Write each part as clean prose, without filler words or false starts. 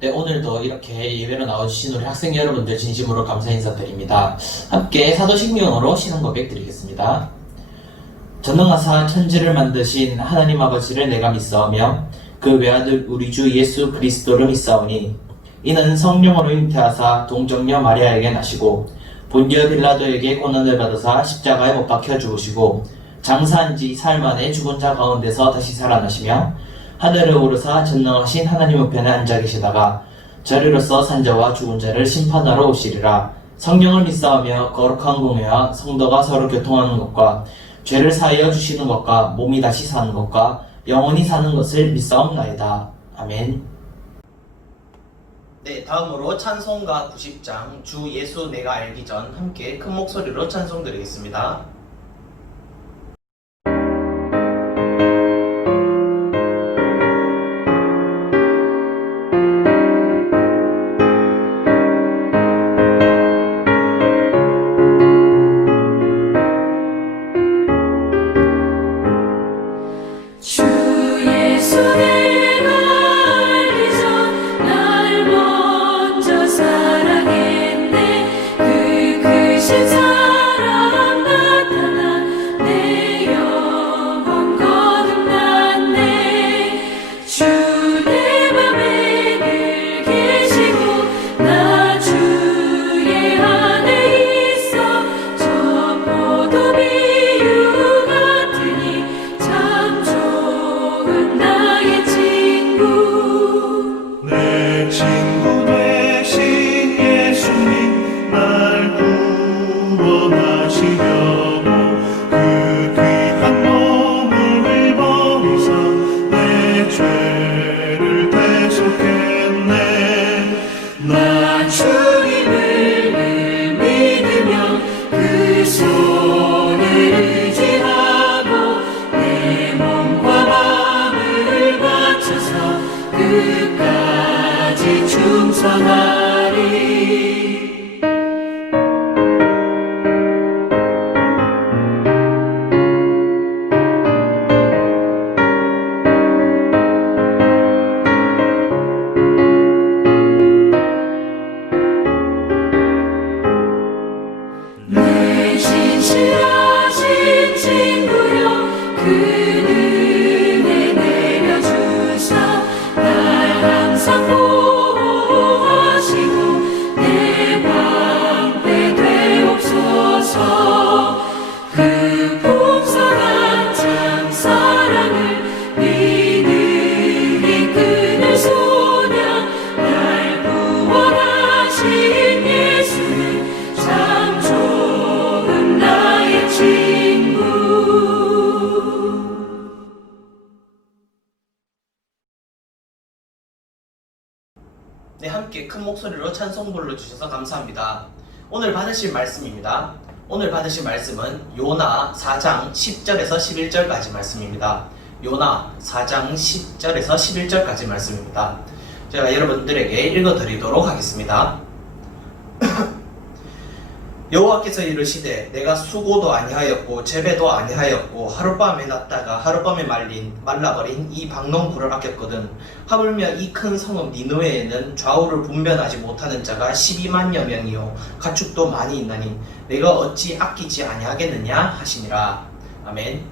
네, 오늘도 이렇게 예배로 나와주신 우리 학생 여러분들 진심으로 감사 인사드립니다. 함께 사도신경으로 신앙 고백 드리겠습니다. 전능하사 천지를 만드신 하나님 아버지를 내가 믿사오며 그 외아들 우리 주 예수 그리스도를 믿사오니 이는 성령으로 잉태하사 동정녀 마리아에게 나시고 본디오 빌라도에게 고난을 받으사 십자가에 못 박혀 죽으시고 장사한 지 사흘 만에 죽은 자 가운데서 다시 살아나시며 하늘에 오르사 전능하신 하나님 우편에 앉아 계시다가 저리로서 산자와 죽은 자를 심판하러 오시리라. 성령을 믿사오며 거룩한 공회와 성도가 서로 교통하는 것과 죄를 사하여 주시는 것과 몸이 다시 사는 것과 영원히 사는 것을 믿사옵나이다. 아멘. 네, 다음으로 찬송가 90장 주 예수 내가 알기 전 함께 큰 목소리로 찬송 드리겠습니다. 네, 함께 큰 목소리로 찬송 불러주셔서 감사합니다. 오늘 받으실 말씀입니다. 오늘 받으실 말씀은 요나 4장 10절에서 11절까지 말씀입니다. 요나 4장 10절에서 11절까지 말씀입니다. 제가 여러분들에게 읽어드리도록 하겠습니다. 여호와께서 이르시되 내가 수고도 아니하였고 재배도 아니하였고 하룻밤에 났다가 하룻밤에 말라버린 이 박농굴을 아꼈거든. 하물며 이 큰 성읍 니느웨에는 좌우를 분별하지 못하는 자가 12만여 명이요 가축도 많이 있나니 내가 어찌 아끼지 아니하겠느냐 하시니라. 아멘.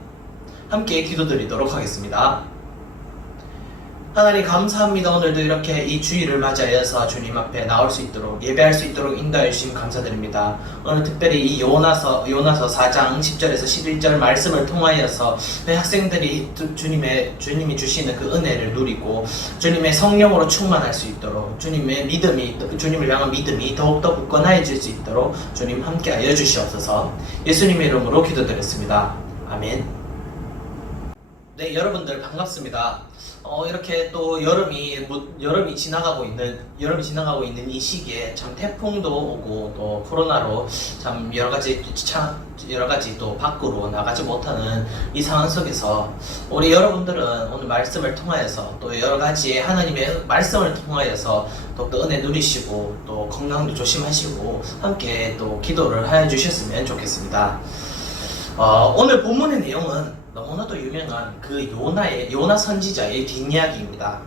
함께 기도드리도록 하겠습니다. 하나님 감사합니다. 오늘도 이렇게 이 주일을 맞이하여서 주님 앞에 나올 수 있도록 예배할 수 있도록 인도해 주심 감사드립니다. 오늘 특별히 이 요나서 4장 10절에서 11절 말씀을 통하여서 학생들이 주님이 주시는 그 은혜를 누리고 주님의 성령으로 충만할 수 있도록 주님의 믿음이 주님을 향한 믿음이 더욱더 굳건해질 수 있도록 주님 함께하여 주시옵소서. 예수님의 이름으로 기도드렸습니다. 아멘. 네, 여러분들 반갑습니다. 이렇게 또 여름이 지나가고 있는 이 시기에 참 태풍도 오고 또 코로나로 참 여러 가지 또 밖으로 나가지 못하는 이 상황 속에서 우리 여러분들은 오늘 말씀을 통하여서 또 여러 가지 하나님의 말씀을 통하여서 또 은혜 누리시고 또 건강도 조심하시고 함께 또 기도를 하여 주셨으면 좋겠습니다. 오늘 본문의 내용은 너무나도 유명한 그 요나 선지자의 뒷이야기입니다.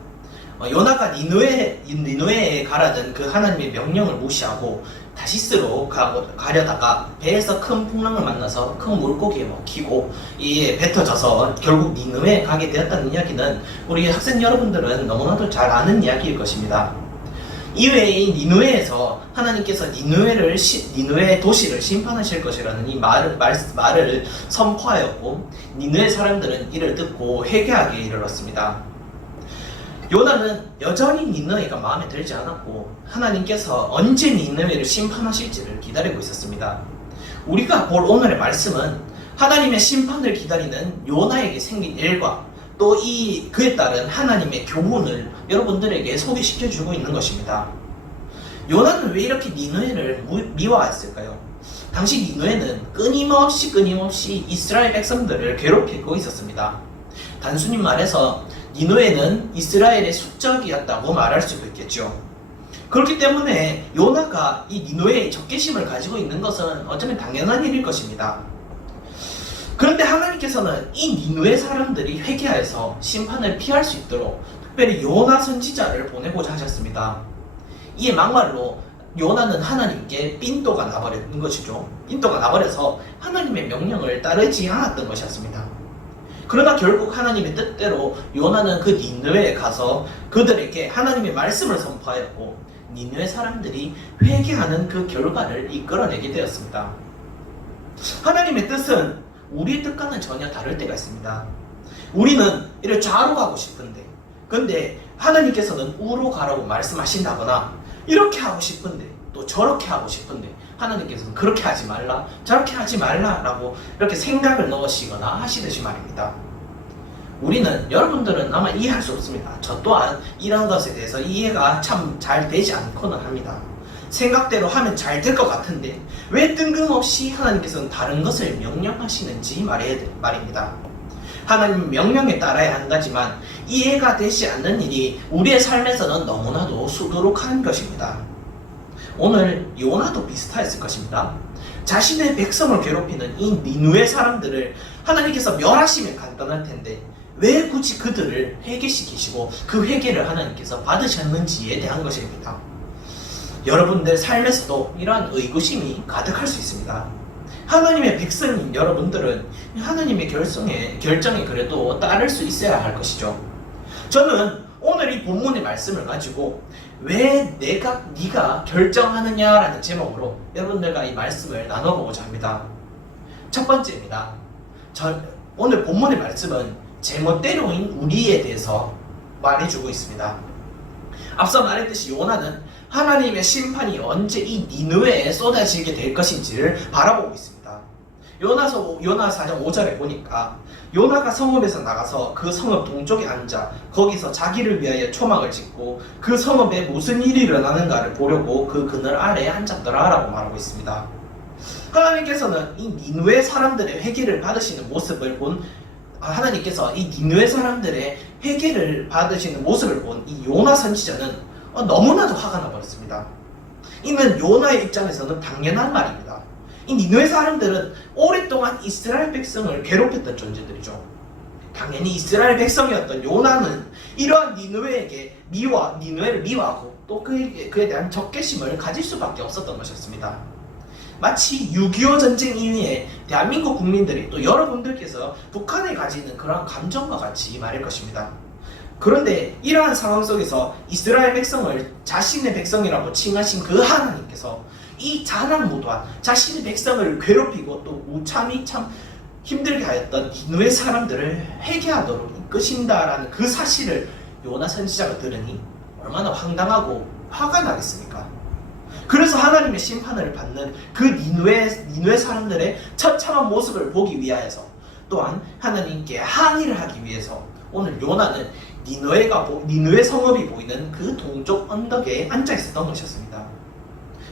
요나가 니누에에 가라던 그 하나님의 명령을 무시하고 다시스로 가려다가 배에서 큰 풍랑을 만나서 큰 물고기에 먹히고 이에 뱉어져서 결국 니누에에 가게 되었다는 이야기는 우리 학생 여러분들은 너무나도 잘 아는 이야기일 것입니다. 이외에 이 니누에에서 하나님께서 니누에 도시를 심판하실 것이라는 이 말을 선포하였고, 니누에 사람들은 이를 듣고 회개하기에 이르렀습니다. 요나는 여전히 니느웨가 마음에 들지 않았고 하나님께서 언제 니느웨를 심판하실지를 기다리고 있었습니다. 우리가 볼 오늘의 말씀은 하나님의 심판을 기다리는 요나에게 생긴 일과 또 그에 따른 하나님의 교훈을 여러분들에게 소개시켜주고 있는 것입니다. 요나는 왜 이렇게 니느웨를 미워했을까요? 당시 니느웨는 끊임없이 이스라엘 백성들을 괴롭히고 있었습니다. 단순히 말해서 니느웨는 이스라엘의 숙적이었다고 말할 수도 있겠죠. 그렇기 때문에 요나가 이 니느웨의 적개심을 가지고 있는 것은 어쩌면 당연한 일일 것입니다. 그런데 하나님께서는 이 니느웨 사람들이 회개하여서 심판을 피할 수 있도록 특별히 요나 선지자를 보내고자 하셨습니다. 이에 막말로 요나는 하나님께 삔또가 나버린 것이죠. 삔또가 나버려서 하나님의 명령을 따르지 않았던 것이었습니다. 그러나 결국 하나님의 뜻대로 요나는 그 니느웨에 가서 그들에게 하나님의 말씀을 선포하였고 니느웨 사람들이 회개하는 그 결과를 이끌어내게 되었습니다. 하나님의 뜻은 우리의 뜻과는 전혀 다를 때가 있습니다. 우리는 이를 좌로 가고 싶은데, 근데 하나님께서는 우로 가라고 말씀하신다거나 이렇게 하고 싶은데 또 저렇게 하고 싶은데 하나님께서는 그렇게 하지 말라, 저렇게 하지 말라라고 이렇게 생각을 넣으시거나 하시듯이 말입니다. 우리는, 여러분들은 아마 이해할 수 없습니다. 저 또한 이런 것에 대해서 이해가 참 잘 되지 않고는 합니다. 생각대로 하면 잘 될 것 같은데 왜 뜬금없이 하나님께서는 다른 것을 명령하시는지 말입니다. 하나님 명령에 따라야 한다지만 이해가 되지 않는 일이 우리의 삶에서는 너무나도 수두룩한 것입니다. 오늘 요나도 비슷했을 것입니다. 자신의 백성을 괴롭히는 이 니느웨 사람들을 하나님께서 멸하시면 간단할 텐데 왜 굳이 그들을 회개시키시고 그 회개를 하나님께서 받으셨는지에 대한 것입니다. 여러분들 삶에서도 이러한 의구심이 가득할 수 있습니다. 하나님의 백성인 여러분들은 하나님의 결정에 그래도 따를 수 있어야 할 것이죠. 저는 오늘 이 본문의 말씀을 가지고 왜 네가 결정하느냐라는 제목으로 여러분들과 이 말씀을 나눠보고자 합니다. 첫 번째입니다. 오늘 본문의 말씀은 제멋대로인 우리에 대해서 말해주고 있습니다. 앞서 말했듯이 요나는 하나님의 심판이 언제 이 니느웨에 쏟아지게 될 것인지를 바라보고 있습니다. 요나 4장 5절에 보니까 요나가 성읍에서 나가서 그 성읍 동쪽에 앉아 거기서 자기를 위하여 초막을 짓고 그 성읍에 무슨 일이 일어나는가를 보려고 그 그늘 아래에 앉았더라 라고 말하고 있습니다. 하나님께서는 이 니느웨 사람들의 회개를 받으시는 모습을 본 하나님께서 이 니느웨 사람들의 회개를 받으시는 모습을 본 이 요나 선지자는 너무나도 화가 나버렸습니다. 이는 요나의 입장에서는 당연한 말입니다. 이 니느웨 사람들은 오랫동안 이스라엘 백성을 괴롭혔던 존재들이죠. 당연히 이스라엘 백성이었던 요나는 이러한 니느웨를 미워하고 또 그에 대한 적개심을 가질 수밖에 없었던 것이었습니다. 마치 6.25 전쟁 이후에 대한민국 국민들이 또 여러분들께서 북한에 가지는 그러한 감정과 같이 말일 것입니다. 그런데 이러한 상황 속에서 이스라엘 백성을 자신의 백성이라고 칭하신 그 하나님께서 이 자랑무도한 자신의 백성을 괴롭히고 또 우참이 참 힘들게 하였던 니느웨 사람들을 회개하도록 이끄신다라는 그 사실을 요나 선지자가 들으니 얼마나 황당하고 화가 나겠습니까? 그래서 하나님의 심판을 받는 그 니느웨 사람들의 처참한 모습을 보기 위하여서 또한 하나님께 항의를 하기 위해서 오늘 요나는 니느웨 성읍이 보이는 그 동쪽 언덕에 앉아 있었던 것이었습니다.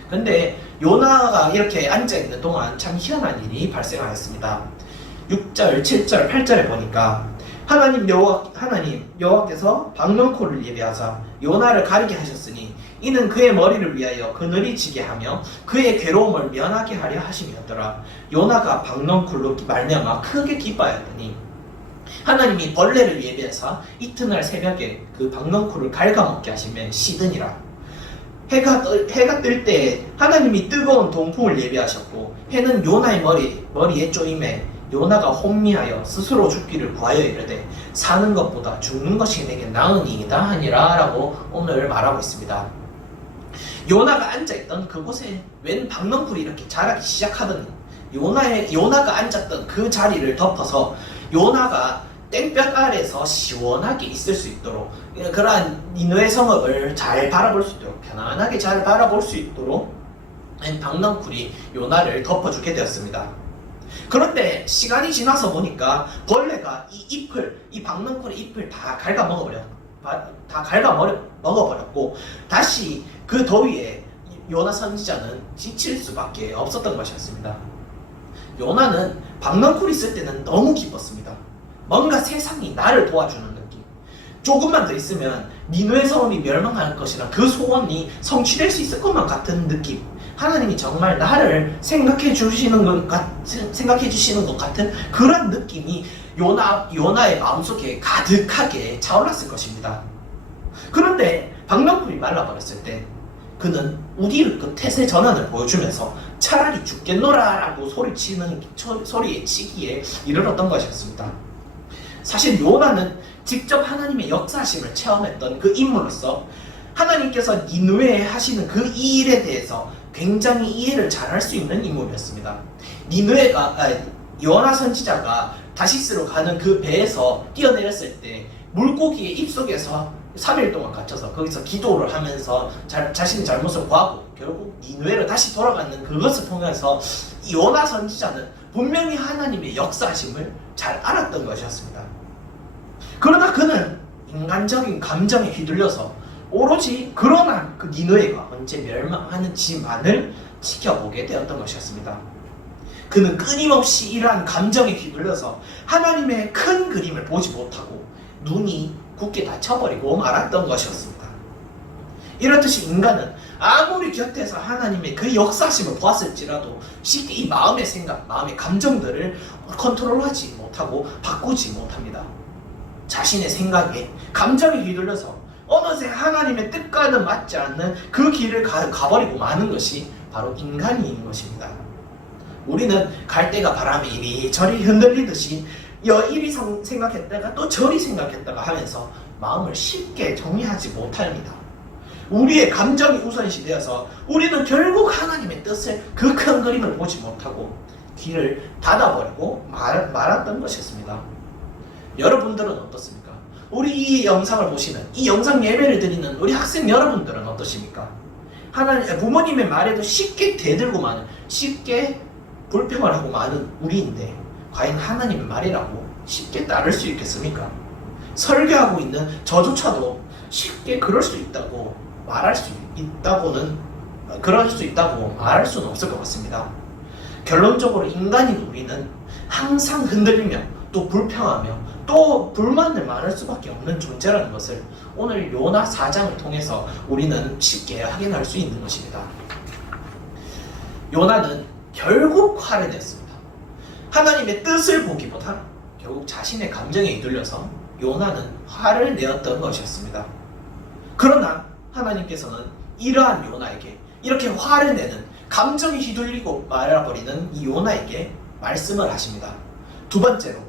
근데 요나가 이렇게 앉아 있는 동안 참 희한한 일이 발생하였습니다. 6절, 7절, 8절에 보니까 하나님 여호와께서 박넝쿨을 예비하사 요나를 가리게 하셨으니 이는 그의 머리를 위하여 그늘이 지게 하며 그의 괴로움을 면하게 하려 하심이었더라. 요나가 박넝쿨로 말미암아 크게 기뻐하였더니 하나님이 벌레를 예비해서 이튿날 새벽에 그 박넝쿨을 갉아먹게 하시면 시드니라. 해가 뜰 때 하나님이 뜨거운 동풍을 예비하셨고 해는 요나의 머리에 쪼임에 요나가 혼미하여 스스로 죽기를 구하여 이르되 사는 것보다 죽는 것이 내게 나으니이다 하니라 라고 오늘 말하고 있습니다. 요나가 앉아있던 그곳에 웬 박넝쿨이 이렇게 자라기 시작하더니 요나가 앉았던 그 자리를 덮어서 요나가 땡볕 아래에서 시원하게 있을 수 있도록 그러한 니느웨 성읍을 잘 바라볼 수 있도록 편안하게 잘 바라볼 수 있도록 박넝쿨이 요나를 덮어주게 되었습니다. 그런데 시간이 지나서 보니까 벌레가 이 박넝쿨의 잎을 다 갉아먹어버렸고 다시 그 더위에 요나 선지자는 지칠 수밖에 없었던 것이었습니다. 요나는 박넝쿨이 있을 때는 너무 기뻤습니다. 뭔가 세상이 나를 도와주는 느낌. 조금만 더 있으면 니느웨 성읍이 멸망할 것이라 그 소원이 성취될 수 있을 것만 같은 느낌. 하나님이 정말 나를 생각해 주시는 것 같은 그런 느낌이 요나의 마음속에 가득하게 차올랐을 것입니다. 그런데 박넝쿨이 말라버렸을 때 그는 우디의 그 태세 전환을 보여주면서 차라리 죽겠노라 라고 소리에 치기에 이르렀던 것이었습니다. 사실 요나는 직접 하나님의 역사심을 체험했던 그 인물로서 하나님께서 니느웨에 하시는 그 이 일에 대해서 굉장히 이해를 잘할 수 있는 인물이었습니다. 요나 선지자가 다시스로 가는 그 배에서 뛰어내렸을 때 물고기의 입속에서 3일 동안 갇혀서 거기서 기도를 하면서 자신의 잘못을 구하고 결국 니느웨로 다시 돌아가는 그것을 통해서 요나 선지자는 분명히 하나님의 역사심을 잘 알았던 것이었습니다. 그러나 그는 인간적인 감정에 휘둘려서 오로지 그러나 그 니느웨가 언제 멸망하는지만을 지켜보게 되었던 것이었습니다. 그는 끊임없이 이러한 감정에 휘둘려서 하나님의 큰 그림을 보지 못하고 눈이 굳게 닫혀버리고 말았던 것이었습니다. 이렇듯이 인간은 아무리 곁에서 하나님의 그 역사심을 보았을지라도 쉽게 이 마음의 생각, 마음의 감정들을 컨트롤하지 못하고 바꾸지 못합니다. 자신의 생각에, 감정에 휘둘려서 어느새 하나님의 뜻과는 맞지 않는 그 길을 가버리고 마는 것이 바로 인간인 것입니다. 우리는 갈대가 바람에 이리저리 흔들리듯이 이리 생각했다가 또 저리 생각했다가 하면서 마음을 쉽게 정리하지 못합니다. 우리의 감정이 우선시 되어서 우리는 결국 하나님의 뜻을 그 큰 그림을 보지 못하고 귀를 닫아버리고 말았던 것이었습니다. 여러분들은 어떻습니까? 우리 이 영상을 보시는, 이 영상 예배를 드리는 우리 학생 여러분들은 어떠십니까? 부모님의 말에도 쉽게 대들고 마는, 쉽게 불평을 하고 마는 우리인데 과연 하나님의 말이라고 쉽게 따를 수 있겠습니까? 설교하고 있는 저조차도 쉽게 그럴 수 있다고 말할 수 있다고 말할 수는 없을 것 같습니다. 결론적으로 인간인 우리는 항상 흔들리며 또 불평하며 또 불만을 말할 수밖에 없는 존재라는 것을 오늘 요나 4장을 통해서 우리는 쉽게 확인할 수 있는 것입니다. 요나는 결국 화를 냈습니다. 하나님의 뜻을 보기보다 결국 자신의 감정에 휘둘려서 요나는 화를 내었던 것이었습니다. 그러나 하나님께서는 이러한 요나에게, 이렇게 화를 내는, 감정에 휘둘리고 말아버리는 이 요나에게 말씀을 하십니다. 두 번째로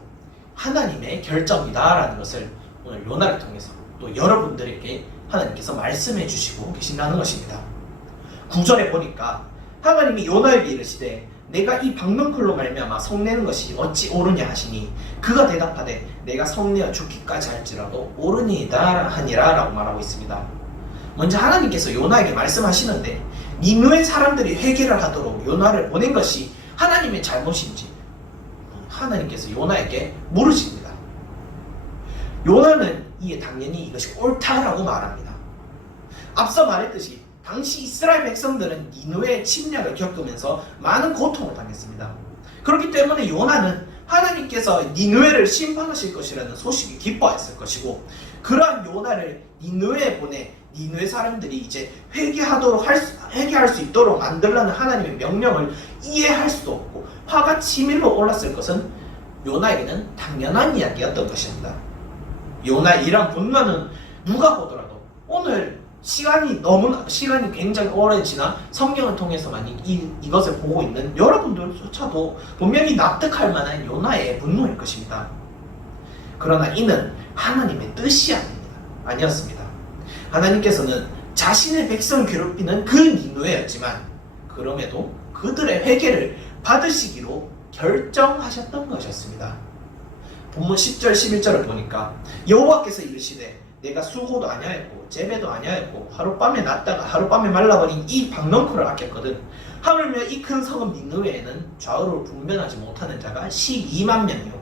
하나님의 결정이다 라는 것을 오늘 요나를 통해서 또 여러분들에게 하나님께서 말씀해 주시고 계신다는 것입니다. 9절에 보니까 하나님이 요나에게 이르시되 내가 이 박넝쿨로 말미암아 성내는 것이 어찌 옳으냐 하시니 그가 대답하되 내가 성내어 죽기까지 할지라도 옳으니이다 하니라 라고 말하고 있습니다. 먼저 하나님께서 요나에게 말씀하시는데 니느웨 사람들이 회개를 하도록 요나를 보낸 것이 하나님의 잘못인지 하나님께서 요나에게 물으십니다. 요나는 이에 당연히 이것이 옳다라고 말합니다. 앞서 말했듯이 당시 이스라엘 백성들은 니느웨의 침략을 겪으면서 많은 고통을 당했습니다. 그렇기 때문에 요나는 하나님께서 니느웨를 심판하실 것이라는 소식이 기뻐했을 것이고 그러한 요나를 니느웨에 보내 니느웨 사람들이 이제 회개할 수 있도록 만들라는 하나님의 명령을 이해할 수 없고 화가 치밀어 올랐을 것은 요나에게는 당연한 이야기였던 것입니다. 요나의 이런 분노는 누가 보더라도 오늘 시간이 굉장히 오래 지나 성경을 통해서만 이것을 보고 있는 여러분들조차도 분명히 납득할 만한 요나의 분노일 것입니다. 그러나 이는 하나님의 뜻이 아니었습니다. 하나님께서는 자신의 백성을 괴롭히는 그 니느웨였지만 그럼에도 그들의 회개를 받으시기로 결정하셨던 것이었습니다. 본문 10절 11절을 보니까 여호와께서 이르시되 내가 수고도 아니하였고 재배도 아니하였고 하룻밤에 났다가 하룻밤에 말라버린 이 박넝쿨을 아꼈거든. 하물며 이 큰 성읍 니느웨에는 좌우를 분별하지 못하는 자가 12만 명이요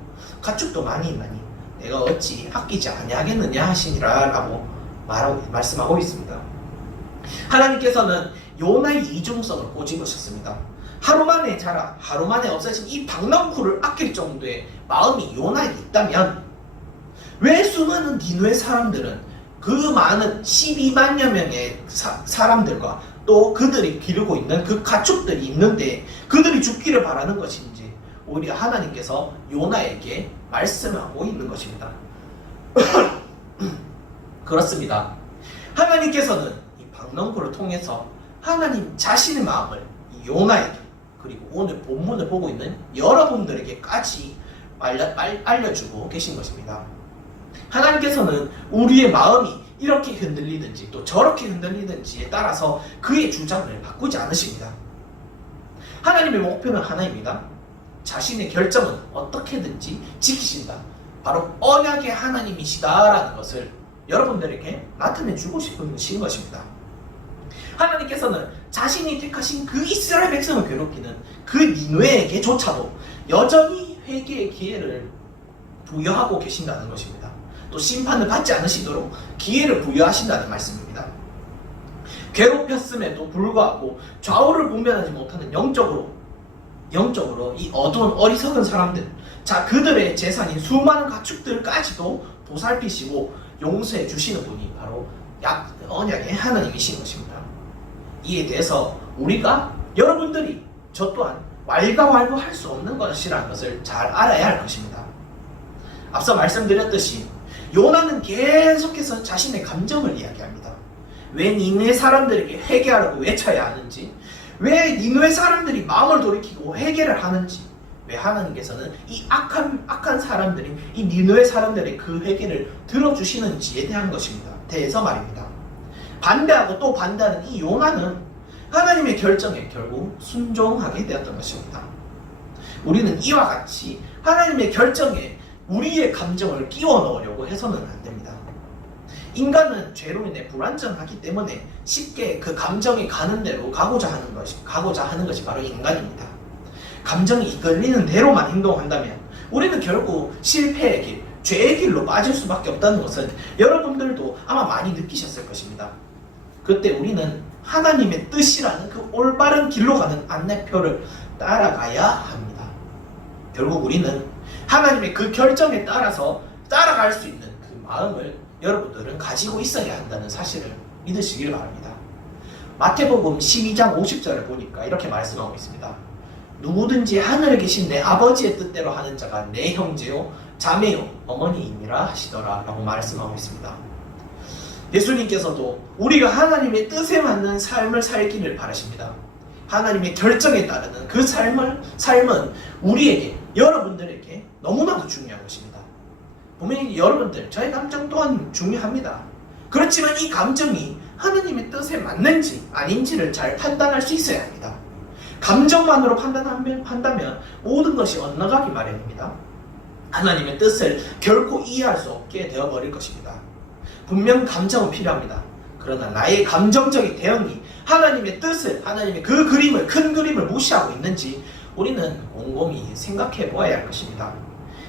가축도 많이 있나니 내가 어찌 아끼지 아니하겠느냐 하시니라 라고 말씀하고 있습니다. 하나님께서는 요나의 이중성을 꼬집으셨습니다. 하루 만에 자라 하루 만에 없어진 이 박넝쿨을 아낄 정도의 마음이 요나에게 있다면 왜 수많은 니느웨 사람들은 그 많은 12만여 명의 사람들과 또 그들이 기르고 있는 그 가축들이 있는데 그들이 죽기를 바라는 것인지 오히려 하나님께서 요나에게 말씀하고 있는 것입니다. 그렇습니다. 하나님께서는 이 박넝쿨을 통해서 하나님 자신의 마음을 요나에게 그리고 오늘 본문을 보고 있는 여러분들에게까지 알려주고 계신 것입니다. 하나님께서는 우리의 마음이 이렇게 흔들리든지 또 저렇게 흔들리든지에 따라서 그의 주장을 바꾸지 않으십니다. 하나님의 목표는 하나입니다. 자신의 결정은 어떻게든지 지키신다. 바로 언약의 하나님이시다라는 것을 여러분들에게 나타내주고 싶으신 것입니다. 하나님께서는 자신이 택하신 그 이스라엘 백성을 괴롭히는 그 니느웨에게조차도 여전히 회개의 기회를 부여하고 계신다는 것입니다. 또 심판을 받지 않으시도록 기회를 부여하신다는 말씀입니다. 괴롭혔음에도 불구하고 좌우를 분별하지 못하는 영적으로 이 어두운 어리석은 사람들, 그들의 재산인 수많은 가축들까지도 보살피시고 용서해 주시는 분이 바로 언약의 하나님이신 것입니다. 이에 대해서 여러분들이 저 또한 왈가왈부할 수 없는 것이라는 것을 잘 알아야 할 것입니다. 앞서 말씀드렸듯이 요나는 계속해서 자신의 감정을 이야기합니다. 왜 니느웨 사람들에게 회개하라고 외쳐야 하는지, 왜 니느웨 사람들이 마음을 돌이키고 회개를 하는지, 왜 하나님께서는 이 악한 사람들이 이 니느웨 사람들의 그 회개를 들어주시는지에 대한 것입니다. 대해서 말입니다. 반대하고 또 반대하는 이 요나는 하나님의 결정에 결국 순종하게 되었던 것입니다. 우리는 이와 같이 하나님의 결정에 우리의 감정을 끼워 넣으려고 해서는 안 됩니다. 인간은 죄로 인해 불완전하기 때문에 쉽게 그 감정이 가는 대로 가고자 하는 것이 바로 인간입니다. 감정이 이끌리는 대로만 행동한다면 우리는 결국 실패의 길, 죄의 길로 빠질 수밖에 없다는 것은 여러분들도 아마 많이 느끼셨을 것입니다. 그때 우리는 하나님의 뜻이라는 그 올바른 길로 가는 안내표를 따라가야 합니다. 결국 우리는 하나님의 그 결정에 따라서 따라갈 수 있는 그 마음을 여러분들은 가지고 있어야 한다는 사실을 믿으시길 바랍니다. 마태복음 12장 50절을 보니까 이렇게 말씀하고 있습니다. 누구든지 하늘에 계신 내 아버지의 뜻대로 하는 자가 내 형제요 자매요 어머니임이라 하시더라 라고 말씀하고 있습니다. 예수님께서도 우리가 하나님의 뜻에 맞는 삶을 살기를 바라십니다. 하나님의 결정에 따르는 그 삶은 우리에게, 여러분들에게 너무나도 중요한 것입니다. 분명히 여러분들, 저의 감정 또한 중요합니다. 그렇지만 이 감정이 하나님의 뜻에 맞는지 아닌지를 잘 판단할 수 있어야 합니다. 감정만으로 판단하면 모든 것이 엇나가기 마련입니다. 하나님의 뜻을 결코 이해할 수 없게 되어버릴 것입니다. 분명 감정은 필요합니다. 그러나 나의 감정적인 대응이 하나님의 뜻을, 하나님의 그 그림을, 큰 그림을 무시하고 있는지 우리는 곰곰이 생각해 보아야 할 것입니다.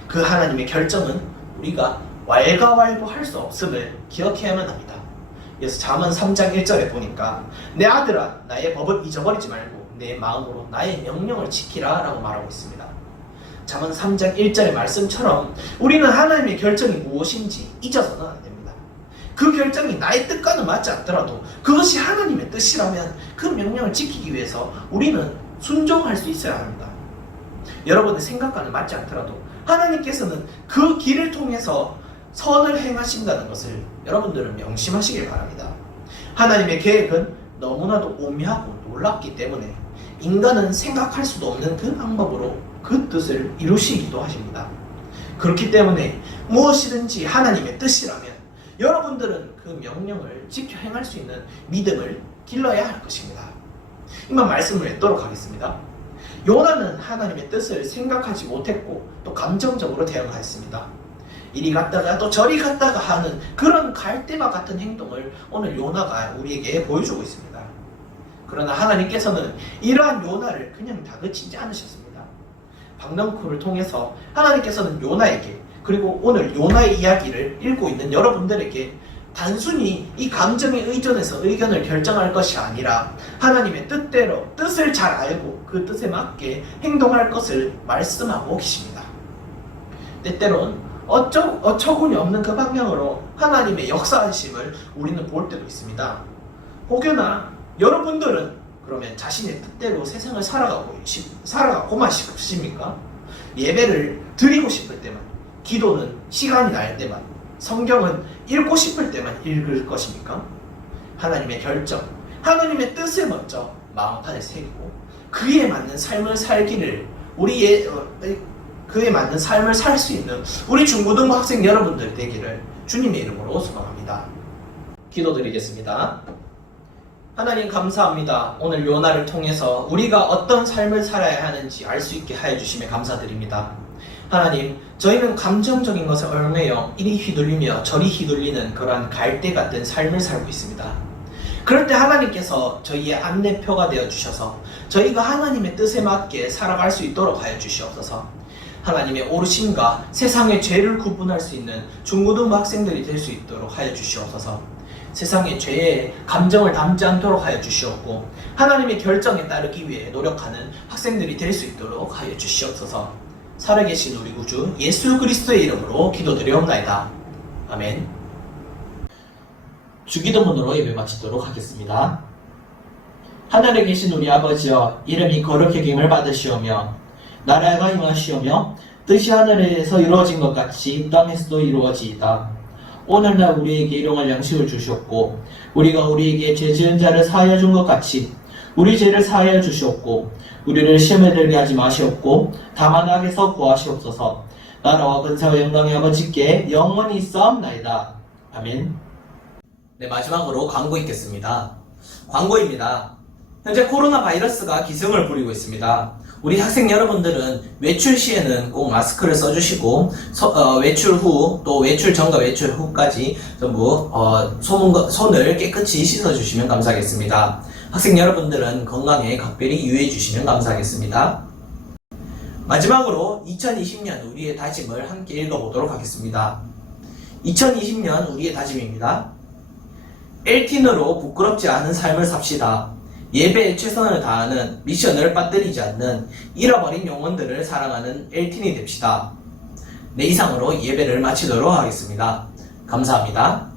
그 하나님의 결정은 우리가 왈가왈부할 수 없음을 기억해야만 합니다. 그래서 잠언 3장 1절에 보니까 내 아들아 나의 법을 잊어버리지 말고 내 마음으로 나의 명령을 지키라 라고 말하고 있습니다. 잠언 3장 1절의 말씀처럼 우리는 하나님의 결정이 무엇인지 잊어서는 안 됩니다. 그 결정이 나의 뜻과는 맞지 않더라도 그것이 하나님의 뜻이라면 그 명령을 지키기 위해서 우리는 순종할 수 있어야 합니다. 여러분의 생각과는 맞지 않더라도 하나님께서는 그 길을 통해서 선을 행하신다는 것을 여러분들은 명심하시길 바랍니다. 하나님의 계획은 너무나도 오묘하고 놀랍기 때문에 인간은 생각할 수도 없는 그 방법으로 그 뜻을 이루시기도 하십니다. 그렇기 때문에 무엇이든지 하나님의 뜻이라면 여러분들은 그 명령을 지켜 행할 수 있는 믿음을 길러야 할 것입니다. 이만 말씀을 맺도록 하겠습니다. 요나는 하나님의 뜻을 생각하지 못했고 또 감정적으로 대응하였습니다. 이리 갔다가 또 저리 갔다가 하는 그런 갈대와 같은 행동을 오늘 요나가 우리에게 보여주고 있습니다. 그러나 하나님께서는 이러한 요나를 그냥 다그치지 않으셨습니다. 박넝쿨을 통해서 하나님께서는 요나에게, 그리고 오늘 요나의 이야기를 읽고 있는 여러분들에게 단순히 이 감정에 의존해서 의견을 결정할 것이 아니라 하나님의 뜻대로 뜻을 잘 알고 그 뜻에 맞게 행동할 것을 말씀하고 계십니다. 때때론 어처구니 없는 그 방향으로 하나님의 역사하심을 우리는 볼 때도 있습니다. 혹여나 여러분들은 그러면 자신의 뜻대로 세상을 살아가고만 싶으십니까? 예배를 드리고 싶을 때만, 기도는 시간이 날 때만, 성경은 읽고 싶을 때만 읽을 것입니까? 하나님의 결정, 하나님의 뜻을 먼저 마음판에 새기고 그에 맞는 삶을 살기를 그에 맞는 삶을 살 수 있는 우리 중고등부 학생 여러분들 되기를 주님의 이름으로 소망합니다. 기도드리겠습니다. 하나님 감사합니다. 오늘 요나를 통해서 우리가 어떤 삶을 살아야 하는지 알 수 있게 하여 주심에 감사드립니다. 하나님, 저희는 감정적인 것에 얽매여 이리 휘둘리며 저리 휘둘리는 그러한 갈대 같은 삶을 살고 있습니다. 그럴 때 하나님께서 저희의 안내표가 되어 주셔서 저희가 하나님의 뜻에 맞게 살아갈 수 있도록 하여 주시옵소서. 하나님의 오르심과 세상의 죄를 구분할 수 있는 중고등부 학생들이 될 수 있도록 하여 주시옵소서. 세상의 죄에 감정을 담지 않도록 하여 주시옵고 하나님의 결정에 따르기 위해 노력하는 학생들이 될 수 있도록 하여 주시옵소서. 살아계신 우리 구주 예수 그리스도의 이름으로 기도드리옵나이다. 아멘. 주기도문으로 예배 마치도록 하겠습니다. 하늘에 계신 우리 아버지여, 이름이 거룩히 여김을 받으시오며 나라가 임하시오며 뜻이 하늘에서 이루어진 것 같이 땅에서도 이루어지이다. 오늘날 우리에게 일용할 양식을 주시옵고 우리가 우리에게 죄 지은 자를 사하여 준 것 같이 우리 죄를 사하여 주시옵고 우리를 시험에 들게 하지 마시옵고 다만 악에서 구하시옵소서. 나라와 근사와 영광의 아버지께 영원히 있사옵나이다. 아멘. 네, 마지막으로 광고 있겠습니다. 광고입니다. 현재 코로나 바이러스가 기승을 부리고 있습니다. 우리 학생 여러분들은 외출 시에는 꼭 마스크를 써주시고 외출 후 또 외출 전과 외출 후까지 전부 손을 깨끗이 씻어주시면 감사하겠습니다. 학생 여러분들은 건강에 각별히 유의해 주시면 감사하겠습니다. 마지막으로 2020년 우리의 다짐을 함께 읽어보도록 하겠습니다. 2020년 우리의 다짐입니다. LTN으로 부끄럽지 않은 삶을 삽시다. 예배에 최선을 다하는, 미션을 빠뜨리지 않는, 잃어버린 영혼들을 사랑하는 LTN이 됩시다. 네, 이상으로 예배를 마치도록 하겠습니다. 감사합니다.